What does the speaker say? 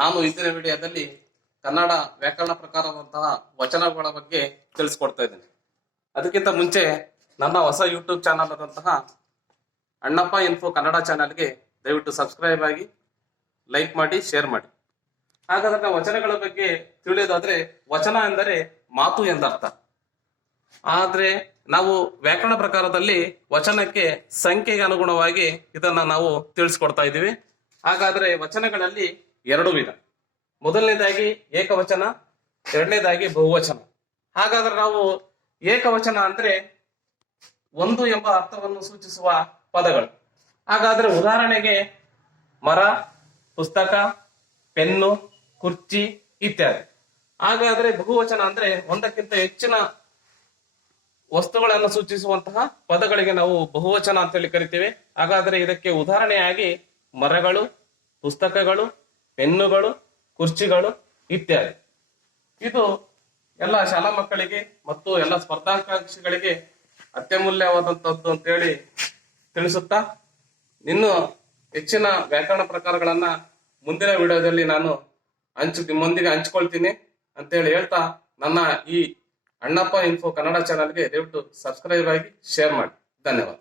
ನಾನು ಇಂದಿನ ವಿಡಿಯೋದಲ್ಲಿ ಕನ್ನಡ ವ್ಯಾಕರಣ ಪ್ರಕಾರವಂತಹ ವಚನಗಳ ಬಗ್ಗೆ ತಿಳಿಸ್ಕೊಡ್ತಾ ಇದ್ದೀನಿ. ಅದಕ್ಕಿಂತ ಮುಂಚೆ ನನ್ನ ಹೊಸ ಯೂಟ್ಯೂಬ್ ಚಾನಲ್ ಆದಂತಹ ಅಣ್ಣಪ್ಪ ಇನ್ಫೋ ಕನ್ನಡ ಚಾನಲ್ಗೆ ದಯವಿಟ್ಟು ಸಬ್ಸ್ಕ್ರೈಬ್ ಆಗಿ ಲೈಕ್ ಮಾಡಿ ಶೇರ್ ಮಾಡಿ. ಹಾಗಾದ್ರೆ ವಚನಗಳ ಬಗ್ಗೆ ತಿಳಿಯೋದಾದ್ರೆ ವಚನ ಎಂದರೆ ಮಾತು ಎಂದರ್ಥ. ಆದ್ರೆ ನಾವು ವ್ಯಾಕರಣ ಪ್ರಕಾರದಲ್ಲಿ ವಚನಕ್ಕೆ ಸಂಖ್ಯೆಗೆ ಅನುಗುಣವಾಗಿ ಇದನ್ನ ನಾವು ತಿಳಿಸ್ಕೊಡ್ತಾ ಇದ್ದೀವಿ. ಹಾಗಾದ್ರೆ ವಚನಗಳಲ್ಲಿ ಎರಡು ವಿಧ. ಮೊದಲನೇದಾಗಿ ಏಕವಚನ, ಎರಡನೇದಾಗಿ ಬಹುವಚನ. ಹಾಗಾದ್ರೆ ನಾವು ಏಕವಚನ ಅಂದ್ರೆ ಒಂದು ಎಂಬ ಅರ್ಥವನ್ನು ಸೂಚಿಸುವ ಪದಗಳು. ಹಾಗಾದ್ರೆ ಉದಾಹರಣೆಗೆ ಮರ, ಪುಸ್ತಕ, ಪೆನ್ನು, ಕುರ್ಚಿ ಇತ್ಯಾದಿ. ಹಾಗಾದ್ರೆ ಬಹುವಚನ ಅಂದ್ರೆ ಒಂದಕ್ಕಿಂತ ಹೆಚ್ಚಿನ ವಸ್ತುಗಳನ್ನು ಸೂಚಿಸುವಂತಹ ಪದಗಳಿಗೆ ನಾವು ಬಹುವಚನ ಅಂತೇಳಿ ಕರಿತೇವೆ. ಹಾಗಾದ್ರೆ ಇದಕ್ಕೆ ಉದಾಹರಣೆಯಾಗಿ ಮರಗಳು, ಪುಸ್ತಕಗಳು ಪೆನ್ನುಗಳು, ಕುರ್ಚಿಗಳು ಇತ್ಯಾದಿ. ಇದು ಎಲ್ಲ ಶಾಲಾ ಮಕ್ಕಳಿಗೆ ಮತ್ತು ಎಲ್ಲ ಸ್ಪರ್ಧಾಕಾಂಕ್ಷಿಗಳಿಗೆ ಅತ್ಯಮೂಲ್ಯವಾದಂಥದ್ದು ಅಂತೇಳಿ ತಿಳಿಸುತ್ತಾ, ಇನ್ನು ಹೆಚ್ಚಿನ ವ್ಯಾಕರಣ ಪ್ರಕಾರಗಳನ್ನ ಮುಂದಿನ ವಿಡಿಯೋದಲ್ಲಿ ನಾನು ಹಂಚು, ನಿಮ್ಮೊಂದಿಗೆ ಹಂಚ್ಕೊಳ್ತೀನಿ ಅಂತೇಳಿ ಹೇಳ್ತಾ, ನನ್ನ ಈ ಅಣ್ಣಪ್ಪ ಇನ್ಫೋ ಕನ್ನಡ ಚಾನಲ್ಗೆ ದಯವಿಟ್ಟು ಸಬ್ಸ್ಕ್ರೈಬ್ ಆಗಿ ಶೇರ್ ಮಾಡಿ. ಧನ್ಯವಾದ.